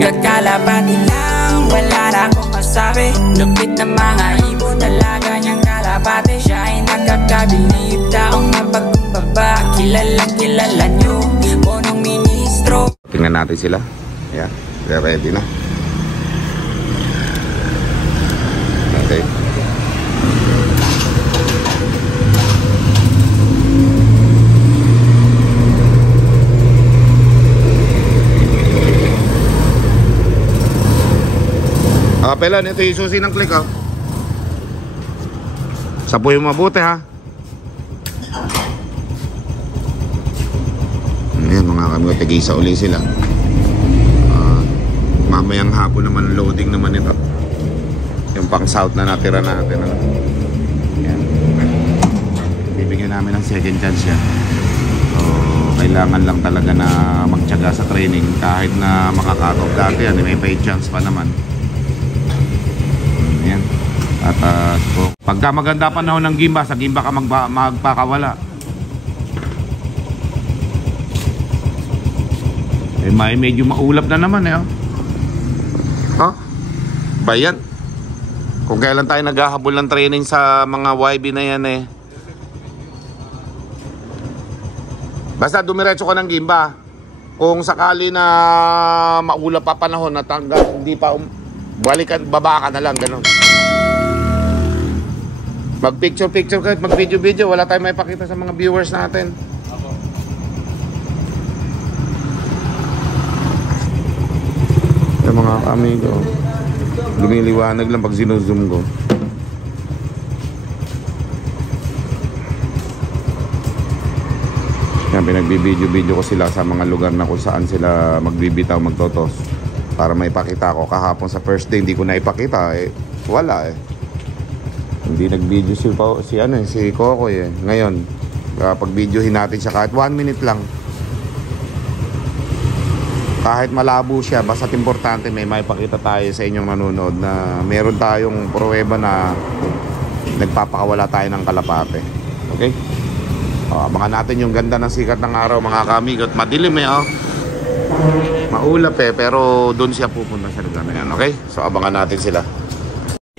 Kakalapati lang, wala na akong masabi. Lupit na mga ibon, talaga niyang kalapati. Siya ay nakakabilib, taong mapagkumbaba. Kilalang kilala niyo, punong ministro. Tingnan natin sila. Ayan, they're ready na. Okay. Pelan, ito yung susi ng click, oh. Sapuhin mo mabuti, ha. Ayan, mga kami, tigisa uli sila. Mamayang hapon naman, loading naman ito. Yung pang south na natira natin, ano. Ayan. Bibigyan namin ng second chance yan. So, kailangan lang talaga na magtiyaga sa training. Kahit na makakatog dati yan, may pay chance pa naman. Ayan. At so, pagka maganda panahon ng Gimba, sa Gimba ka magpakawala. Eh, medyo maulap na naman, eh, oh. Huh? Bayan. Kung kailan tayo naghahabol ng training sa mga YB na yan, eh. Basta dumiretso ko ng Gimba. Kung sakali na maulap pa panahon at hindi pa balikan, baba ka na lang, ganun. Mag picture kahit mag video, wala tayong may pakita sa mga viewers natin. Yung mga amigo, lumiliwanag lang pag sinuzoom ko. Yan, pinagbibideo ko sila sa mga lugar na kung saan sila magbibitaw, magtotos. Para maipakita ko. Kahapon sa first day hindi ko na ipakita, eh wala, eh hindi nag-video si Kokoy, eh. Ngayon pag videohin natin siya kahit 1 minute lang, kahit malabo siya, basta importante may maipakita tayo sa inyong nanonood na meron tayong pruweba na nagpapakawala tayo ng kalapate. Okay, abangan natin yung ganda ng sikat ng araw, mga kamigot. Madilim, eh, oh. Maulap, eh, pero doon siya pupunta sa lugar na yan. Okay? So abangan natin sila.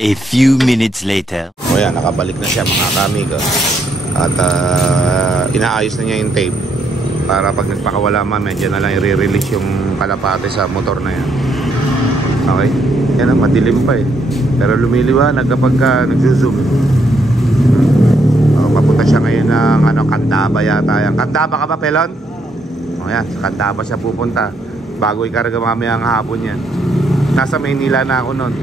A few minutes later. O yan, nakabalik na siya, mga kamigo. At inaayos na niya yung tape para pag nagpakawala man, medyo na lang i-release yung kalapate sa motor na yan. Okay? Yan, madilim pa, eh. Pero lumiliwanag kapag nag-zoom. Papunta siya ngayon ng Candaba yata yan. Candaba ka ba, Pelon? O yan, sa Candaba siya pupunta bago ikarga mamaya ang hapon yan. Nasa Maynila na ako nun.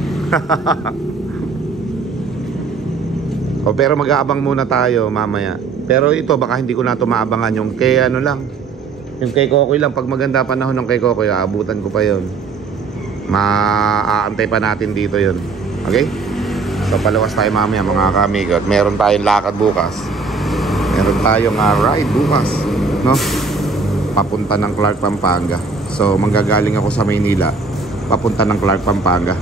O, pero mag-aabang muna tayo mamaya. Pero ito, baka hindi ko na ito maabangan. Yung kay ano lang, yung kay Kokoy lang. Pag maganda panahon ng kay Kokoy, aabutan ko pa yun. Maaantay pa natin dito yun. Okay? So palawas tayo mamaya, mga kamigo. At meron tayong lakad bukas. Meron tayong ride bukas, no? Papunta ng Clark, Pampanga. So manggagaling ako sa Maynila, papunta ng Clark, Pampanga.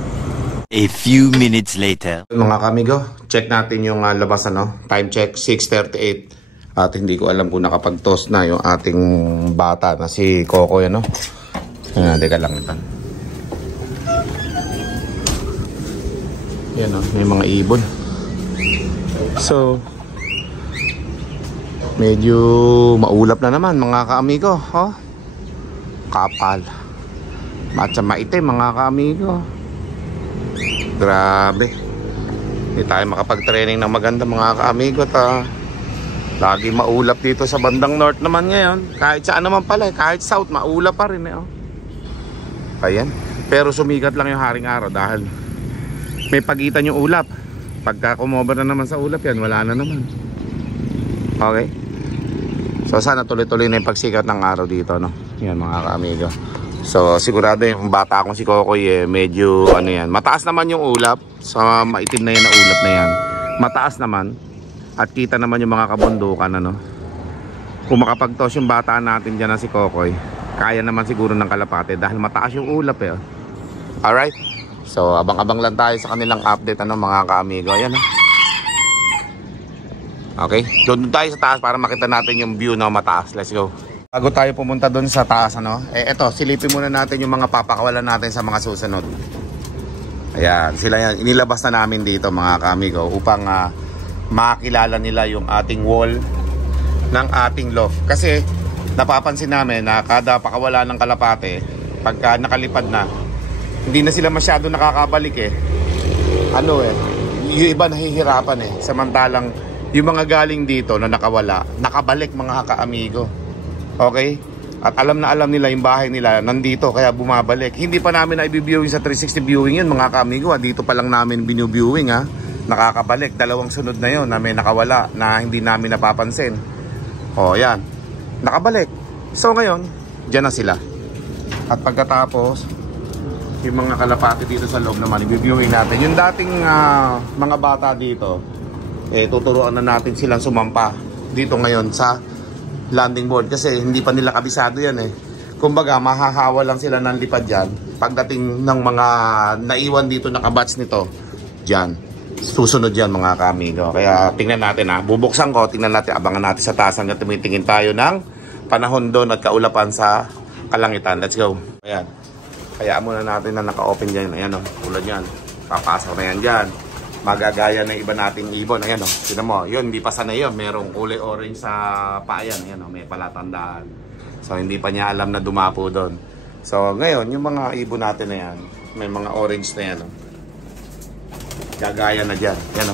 A few minutes later. Mga kamigo, check natin yung labas, ano? Time check, 6:38. At hindi ko alam kung nakapag-toast na yung ating bata na si Kokoy, ano? Teka lang ito. Yan, oh, may mga ibon. So medyo maulap na naman, mga kaamigo, oh. Kapal. Matsa maitim, mga kaamigo. Grabe. Hindi tayo makapag-training ng maganda, mga kaamigo, lagi maulap dito sa bandang north naman ngayon. Kahit saan naman pala, kahit south, maulap pa rin, eh, oh. Ayan. Pero sumikat lang yung haring araw dahil may pagitan yung ulap. Pagka kumover na naman sa ulap yan, wala na naman. Okay? So sana tuloy-tuloy na yung pagsikat ng araw dito, no? Yan, mga kaamigo. So sigurado yung bata akong si Kokoy, medyo ano yan. Mataas naman yung ulap. Sa maitim na yan na ulap na yan. Mataas naman. At kita naman yung mga kabundukan, ano? Kung makapagtos yung bata natin dyan na si Kokoy, kaya naman siguro ng kalapate dahil mataas yung ulap, eh. Alright? So abang-abang lang tayo sa kanilang update, ano, mga kaamigo. Ayan, ha? Okay? Doon tayo sa taas para makita natin yung view na mataas. Let's go. Bago tayo pumunta doon sa taas, ano? Eto, silipin muna natin yung mga papakawalan natin sa mga susunod. Ayan, sila yan. Inilabas na namin dito mga kamigo upang makilala nila yung ating wall ng ating loft. Kasi napapansin namin na kada pakawala ng kalapate, pagka nakalipad na, hindi na sila masyado nakakabalik yung iba nahihirapan samantalang yung mga galing dito na nakawala, nakabalik mga kaamigo. Okay? At alam na alam nila yung bahay nila nandito, kaya bumabalik. Hindi pa namin na-viewing sa 360 viewing yun mga kaamigo. Dito pa lang namin binu-viewing nakakabalik. Dalawang sunod na yun na may nakawala na hindi namin napapansin. Yan, nakabalik. So ngayon, dyan na sila. At pagkatapos, yung mga kalapati dito sa loob naman, i-viewing natin. Yung dating mga bata dito, tuturuan na natin silang sumampa dito ngayon sa landing board. Kasi hindi pa nila kabisado yan Kumbaga, mahahawa lang sila ng lipad dyan. Pagdating ng mga naiwan dito na kabatch nito, dyan. Susunod yan mga kamigo. Kaya tingnan natin bubuksan ko, tingnan natin, abangan natin sa taas hanggang tumitingin tayo ng panahon doon at kaulapan sa kalangitan. Let's go. Ayan. Kaya muna natin na naka-open dyan. Ayan tulad yan. Papasok na yan dyan. Magagaya ng iba nating ibon. Ayan tinan mo, yun, hindi pa sanay yun. Merong kulay orange sa paayan. Ayan may palatandaan. So hindi pa niya alam na dumapo doon. So ngayon, yung mga ibon natin na yan, may mga orange na yan gagaya na dyan. Ayan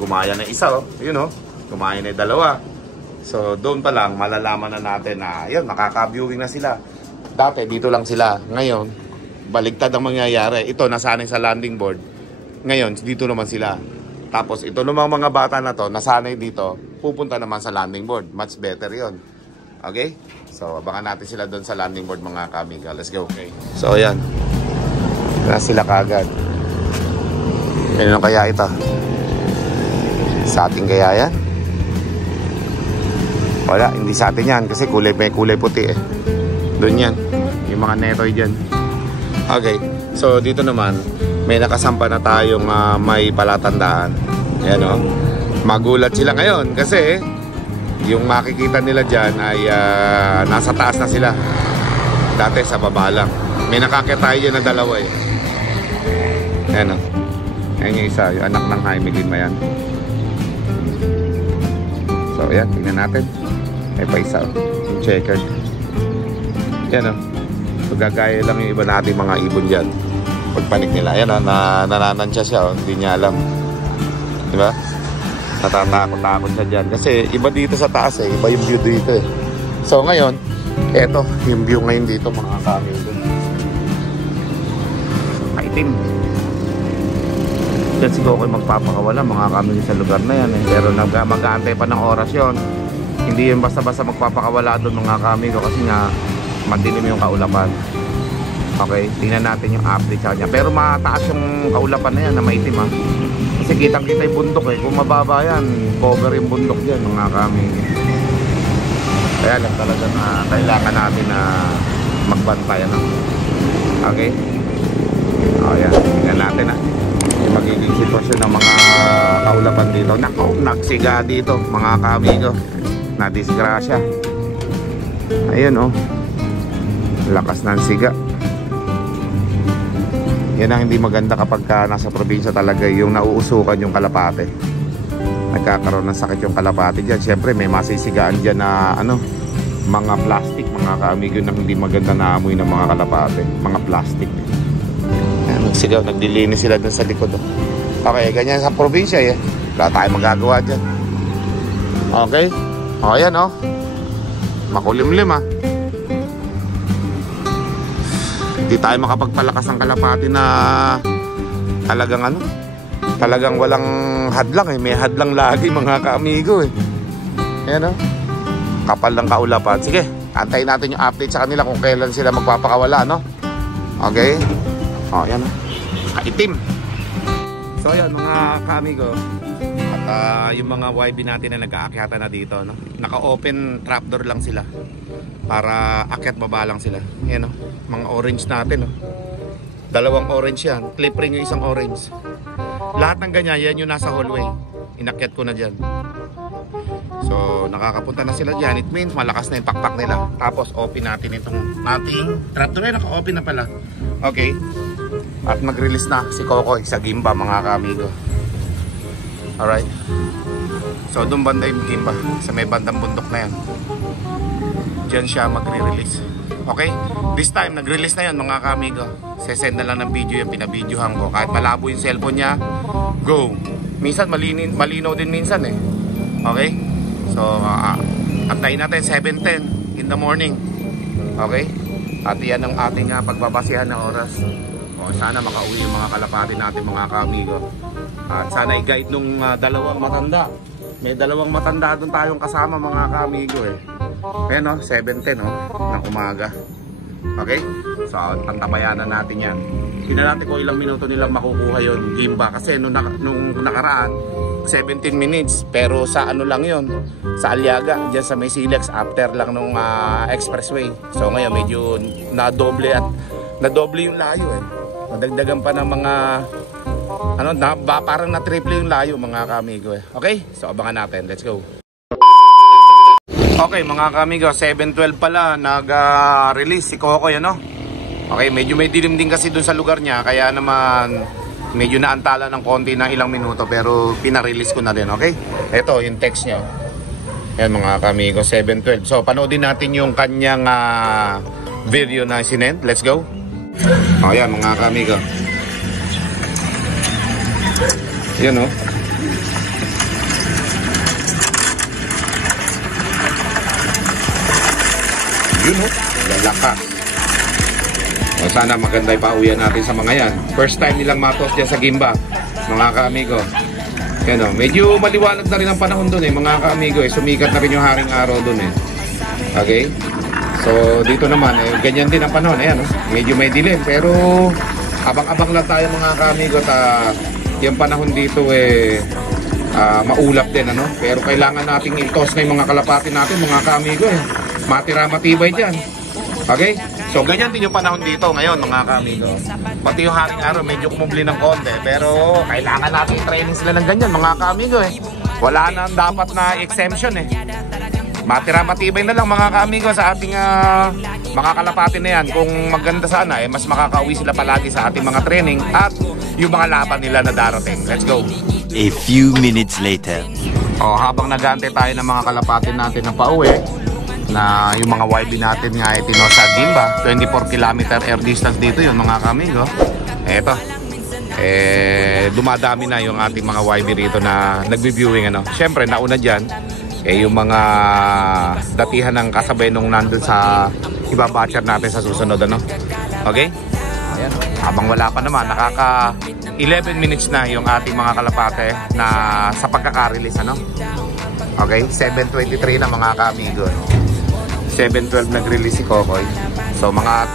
gumaya na isa gumaya na dalawa. So doon pa lang malalaman na natin na yun, makaka-viewing na sila. Dati dito lang sila. Ngayon, baligtad ang mangyayari. Ito nasanay sa landing board. Ngayon, dito naman sila. Tapos ito namang mga bata na to, nasanay dito, pupunta naman sa landing board. Much better yon. Okay? So, abangan natin sila doon sa landing board mga kamiga. Let's go. Okay. So, ayan. Na sila kagad. Ano kaya ito? Sa ating kaya yan? Wala, hindi sa atin yan. Kasi may kulay puti Doon yan. Yung mga netoy dyan. Okay. So, dito naman, may nakasampa na tayong may palatandaan. Ayan magulat sila ngayon kasi yung makikita nila dyan ay nasa taas na sila. Dati sa baba lang. May nakakita dyan na dalawa Ayan Ayan yung isa, yung anak ng Jaime Lima yan. So ayan, tingnan natin. May pa isa yung checkered. Ayan so gagaya lang yung iba natin mga ibon dyan. Pagpanik nila, ayan nananansya siya hindi niya alam, diba? Natatakot siya dyan kasi iba dito sa taas iba yung view dito So ngayon, eto yung view ngayon dito mga kamigo. Maitim. Yan siguro kayo magpapakawala mga kamigo sa lugar na yan pero mag-aantay pa ng oras yon. Hindi yun basta-basta magpapakawala doon mga kamigo kasi nga madilim yung kaulapan. Okay, tingnan natin yung update sa kanya. Pero mataas yung kaulapan na yan na maitim Kasi kitang-kita yung bundok Kung mababa yan, cover yung bundok dyan mga kami. Kaya lang talaga na kailangan natin na magbantay Okay. Ayan, tingnan natin yung magiging sitwasyon ng mga kaulapan dito. Nako, nagsiga dito mga kamigo. Na-disgrasya. Ayun lakas ng siga. Yan ang hindi maganda kapag nasa probinsya talaga yung nauusukan yung kalapate. Nagkakaroon ng sakit yung kalapate dyan. Siyempre may masisigaan dyan na mga plastic mga kaamigo na hindi maganda na amoy ng mga kalapate. Mga plastic. Sigaw, nagdilinis sila dun sa likod. Okay, ganyan sa probinsya wala tayong magagawa dyan. Okay? Ayan makulimlim Hindi tayo makapagpalakas ng kalapati na talagang walang hadlang may hadlang lagi mga kaamigo Ayan kapal ng kaulapan. Sige, antayin natin yung update sa kanila kung kailan sila magpapakawala Okay. Ayan kaitim. So ayan mga kaamigo. At yung mga YB natin na nag-aakyata na dito naka-open trapdoor lang sila para akyat baba lang sila. Ayan mga orange natin dalawang orange yan, clip ring yung isang orange. Lahat ng ganyan yan yung nasa hallway. Inakyat ko na dyan. So nakakapunta na sila dyan. It means malakas na yung pakpak nila. Tapos open natin itong ating tractor. Naka-open na pala. Okay. At mag-release na si Kokoy sa Gimba mga kaamigo. Alright. So doon banda yung Gimba. Sa may bandang bundok na yan. Diyan siya magre-release. Okay? This time nag-release na yan mga kaamigo. Sesend na lang ng video yung pinabidyohan ko. Kahit malabo yung cellphone niya, go. Minsan malinaw din minsan eh. Okay? So antayin natin 7:10 in the morning. Okay? At yan ang ating pagbabasihan ng oras. O, sana makauwi yung mga kalapati natin mga kaamigo. At sana i-guide nung dalawang matanda. May dalawang matanda doon tayong kasama mga kaamigo eh. Ayan o, 7:10 ng umaga. Okay? So, tantabayanan natin yan. Tingnan natin kung ilang minuto nilang makukuha yun, Gimba. Kasi nung nakaraan, 17 minutes. Pero sa ano lang yun, sa Aliaga, dyan sa may Silex, after lang nung expressway. So ngayon, medyo nadoble yung layo eh. Nadagdagan pa ng mga, parang na-triple yung layo mga kaamigo eh. Okay? So abangan natin. Let's go. Okay mga kaamigo, 7:12 pala nag-release si Kokoy, ano? Okay, medyo may dilim din kasi dun sa lugar niya, kaya naman medyo naantala ng konti ng ilang minuto, pero pina-release ko na din, okay? Ito yung text niya. Ayan mga kaamigo, 7:12. So panoodin natin yung kanyang video na sinend. Let's go. Ayan mga kaamigo. Yan o. Yun o, lalakas. O sana maganda ipauwian natin sa mga yan. First time nilang matos dyan sa Gimba, mga kaamigo. Yan o, medyo maliwanag na rin ang panahon dun eh, mga kaamigo eh. Sumikat na rin yung haring araw dun eh. Okay? So dito naman, ganyan din ang panahon. Ayan o, medyo may dilim. Pero abang-abang lang tayo mga kaamigo. Yung panahon dito eh, maulap din ano. Pero kailangan nating itos na yung mga kalapati natin mga kaamigo eh. Matira matibay dyan. Okay? So ganyan din yung panahon dito ngayon mga kaamigo. Pati yung haring araw medyo kumubli ng konti. Pero kailangan natin i-training sila ng ganyan mga kaamigo eh. Wala na dapat na exemption eh. Matira matibay na lang mga kaamigo sa ating mga kalapati na yan. Kung maganda sana eh, mas makakauwi sila palagi sa ating mga training at yung mga laban nila na darating. Let's go. A few minutes later. Oh, habang nag-aantay tayo ng mga kalapati natin na pauwi, na yung mga YB natin nga itino sa Gimba, 24 km air distance dito yun mga kaamigo. Eto, dumadami na yung ating mga YB rito na nagbe-viewing ano. Siyempre nauna dyan yung mga datihan ng kasabay nung nandun sa ibabatcher natin sa susunod ano. Okay? Ayan. Habang wala pa naman, nakaka 11 minutes na yung ating mga kalapate na sa pagkaka-release ano. Okay? 7:23 na mga kaamigo. 7:12 nag-release si Kokoy. So mga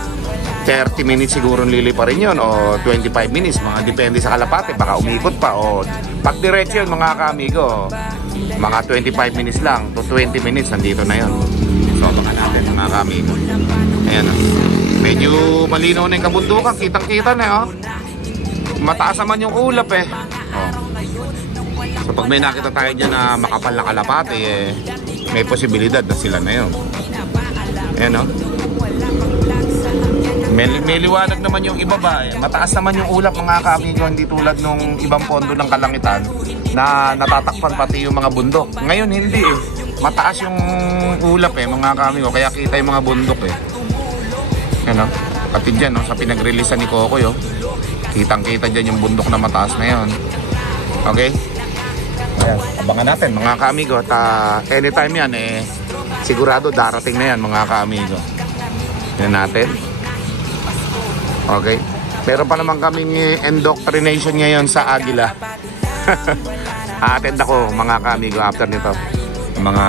30 minutes siguro lili pa rin yun o 25 minutes. Mga depende sa kalapate. Baka umikot pa o pag diretso yun mga kaamigo. Mga 25 minutes lang to 20 minutes nandito na yun. So baka natin mga kaamigo. Ayan o. Medyo malinaw na yung kabundukan. Kitang-kita na o. Mataas naman yung ulap eh. O. So pag may nakita tayo dyan na makapal na kalapate eh, may posibilidad na sila na yun. Ayan o. May liwanag naman yung ibaba eh. Mataas naman yung ulap mga kaamigo. Hindi tulad nung ibang pondo ng Kalangitan na natatakpan pati yung mga bundok. Ngayon hindi eh. Mataas yung ulap eh mga kaamigo. Kaya kita yung mga bundok eh. Ayan o. Pati dyan o, sa pinag-releasean ni Kokoy o. Kitang kita dyan yung bundok na mataas na yun. Okay? Ayan. Abangan natin mga kaamigo. At anytime yan eh, sigurado darating na yan mga kaamigo. Yan natin. Okay. Meron pa naman kaming indoctrination ngayon sa Agila. A-attend ako mga kaamigo after nito. Mga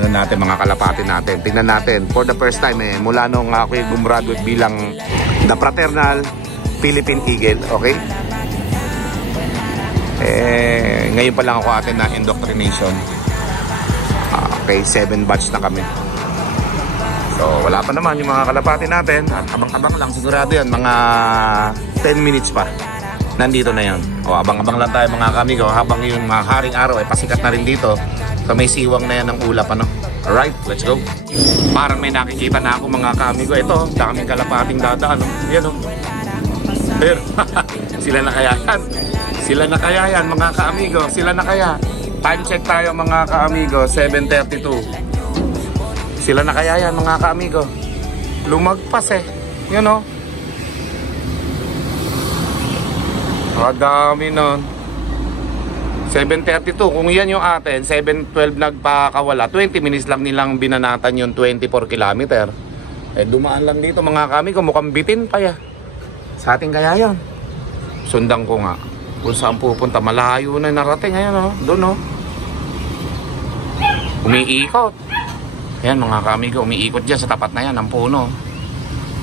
ano natin, mga kalapati natin. Tingnan natin for the first time eh, mula nung ako yung gumraduate bilang the Fraternal Philippine Eagle. Okay. Ngayon pa lang ako attend na indoctrination. Okay, 7 batch na kami. So wala pa naman yung mga kalapati natin. At abang-abang lang sigurado yan. Mga 10 minutes pa. nandito na yun. O, abang-abang lang tayo mga kamigo habang yung haring araw ay pasikat na rin dito. So may siwang na yan ng ulap, ano? Alright, let's go. Parang may nakikita na ako mga kamigo. Ito, daming kalapating dadaan. Yan o. Pero, sila na kaya yan. Sila na kaya yan mga kaamigo. Sila na kaya. Time check tayo mga kaamigo, 7:32. Sila na kaya yan mga kaamigo. Lumagpas eh. Yun o. Kadami nun. 7:32. Kung yan yung atin, 7:12 nagpakawala. 20 minutes lang nilang binanatan yung 24 kilometer. Eh dumaan lang dito mga kaamigo. Mukhang bitin pa ya. Sa ating kaya yan. Sundan ko nga. Kung saan pupunta. Malayo na narating. Ayan o. Doon o. Umiikot. Ayan mga kaamigo. Umiikot dyan sa tapat na yan ng puno.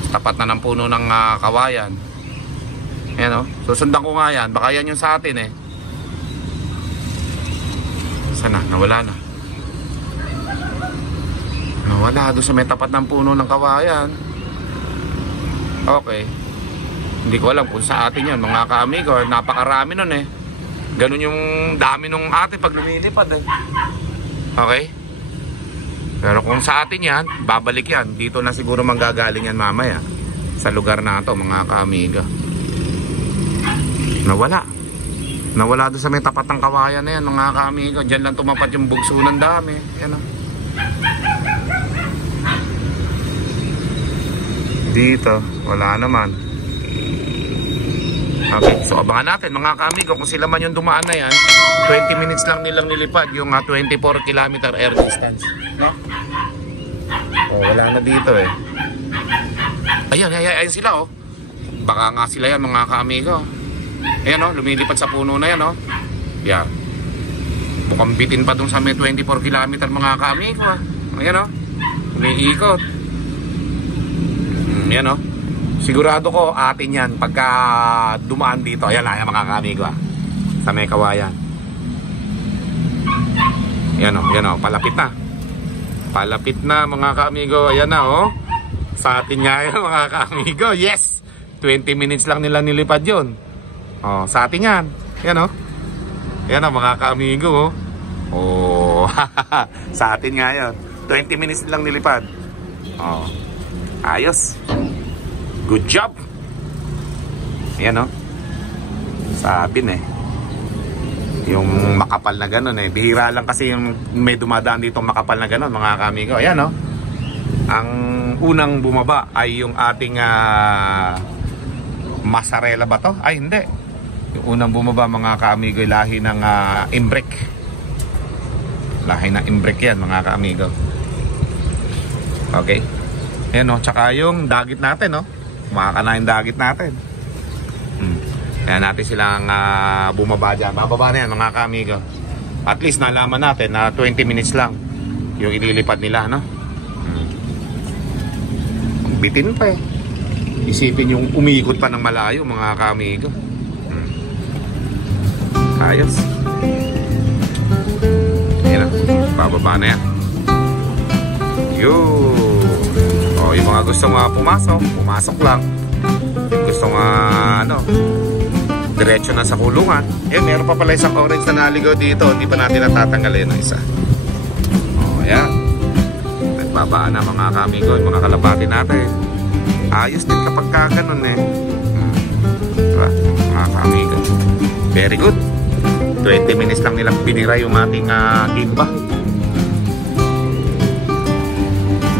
Sa tapat na ng puno ng kawayan. Ayan o. Susundan ko nga yan. Baka yan yung sa atin eh. Sana? Nawala na. Nawala. Doon sa may tapat ng puno ng kawayan. Okay. Hindi ko alam kung sa atin yan mga kaamigo. Napakarami nun eh. Ganun yung dami nung atin pag lumilipad eh. Okay? Pero kung sa atin yan, babalik yan. Dito na siguro manggagaling yan mamaya. Sa lugar na ito mga kaamigo. Nawala. Nawala doon sa may tapat ng kawayan na yan mga kaamigo. Diyan lang tumapat yung bugso ng dami. Yan o. Dito, wala naman. Okay, so abangan natin mga kaamigo kung sila man yung dumaan na yan. 20 minutes lang nilang nilipad yung 24 kilometer air distance, no? Oh, wala na dito eh. Ayan, ayan sila oh. Baka nga sila yan mga kaamigo. Ayan oh, lumilipad sa puno na yan oh. Yan. Mukhang bitin pa dun sa may 24 kilometer mga kaamigo ah. Ayan oh. Umiikot. Ayan oh. Sigurado ko atin yan pagka dumaan dito. Ayan lang mga kaamigo ah. Sa may kawayan. Ayan o, palapit na. Palapit na mga kaamigo. Ayan na o. Sa atin nga yan mga kaamigo. Yes! 20 minutes lang nila nilipad yun. O, sa atin yan. Ayan o. Ayan o mga kaamigo o. O, sa atin nga yan. 20 minutes lang nilipad. O, ayos. Good job. Ayan o. Sabi na eh. Yung makapal na gano'n eh. Bihira lang kasi yung may dumadaan dito makapal na gano'n mga kamigo. Ayan o. Ang unang bumaba ay yung ating mozzarella ba to? Ay hindi. Yung unang bumaba mga kamigo lahi ng imbrek. Lahi ng imbrek yan mga kamigo. Okay. Ayan o. Tsaka yung dagit natin o. Makakanain dagit natin. Kaya natin silang bumaba dyan. Bababa na yan mga kaamigo. At least nalaman natin na 20 minutes lang yung ililipad nila, no? Bitin pa eh. Isipin yung umiikot pa ng malayo mga kaamigo. Ayos. Ayan na. Bababa na yan. Yun. O, yung mga gusto nga pumasok lang. Gusto nga diretso na sa kulungan. Meron pa pala isang orange na naligaw dito. Hindi pa natin natatanggalin ng isa. O, ayan. Nagbabaan na mga kamigo, yung mga kalapati natin. Ayos din kapag kaganon eh. Diba? Mga kamigo. Very good. 20 minutes lang nilang binira yung ating timba.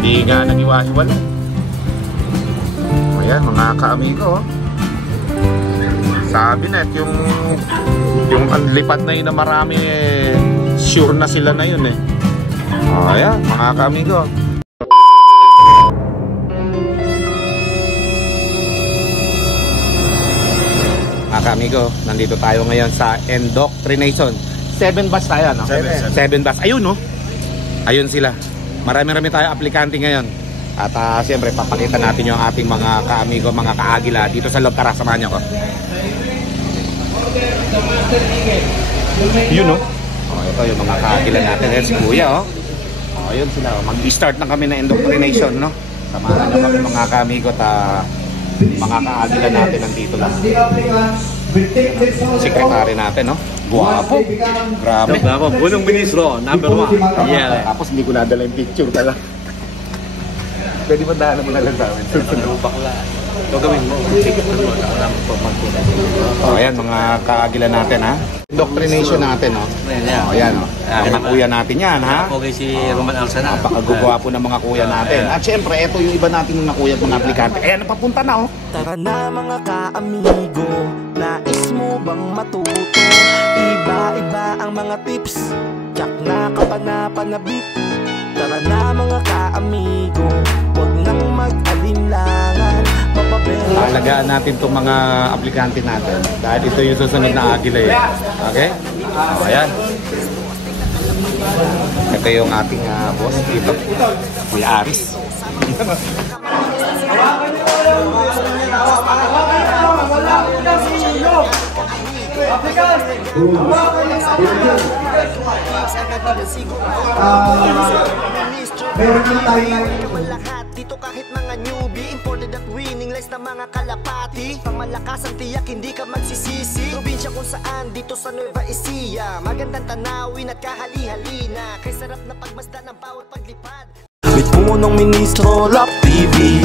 Hindi nga nag-iwahiwala. Ayan mga kaamigo. Sabi na yung lipad na yun na marami sure na sila na yun eh. Ayan mga kaamigo. Mga kaamigo, nandito tayo ngayon sa indoctrination. 7 bus tayo no? 7 bus. Ayun no? Ayun sila. Marami-rami tayo aplikante ngayon. At siyempre papakita natin yung ating mga kaamigo, mga kaagila dito sa loob. Tara, samahan niyo ko. Yun no? Ito yung mga kaagila natin. Ayan si Kuya oh. Ayun sila. Mag-start na kami na indoctrination no? Samahan na kami mga kaamigo at mga kaagila natin nandito lang. Sekretary natin, no? Guwapo. Grabe. Unang ministro, number 1. Yeah. Tapos hindi ko nadala yung picture pala. Pwede ba daanan mo na lang sa amin? Bakla. Gagawin mo. Ayan, mga kaagilan natin, ha? Indoctrination natin, no? Ayan, no? Mga kuya natin yan, ha? Okay, si Roman Alsana. Napakagugwapo ng mga kuya natin. At syempre, ito yung iba natin mga kuya at mga aplikante. Ayan, napapunta na, oh. Tara na mga ka-amigo, nais mo bang matuto? Iba-iba ang mga tips, tsak na kapanapanabik. Tara na mga ka-amigo, huwag nang mag-alinlangan. Alagaan natin itong mga aplikante natin. Dahil ito yung susunod na agila, eh. Okay? Ayan. Ito yung ating boss dito. Kuya Aris. Meron din tayo lahat dito kahit mga newbie, imported at winning list na mga kalapati. Pangmalakas ang tiyak, hindi ka magsisisi. Probinsya kung saan, dito sa Nueva Ecija. Magandang tanawin at kahali-halina. Kay sarap na pagmasdan ng bawat paglipad. With punong ministro, Love TV.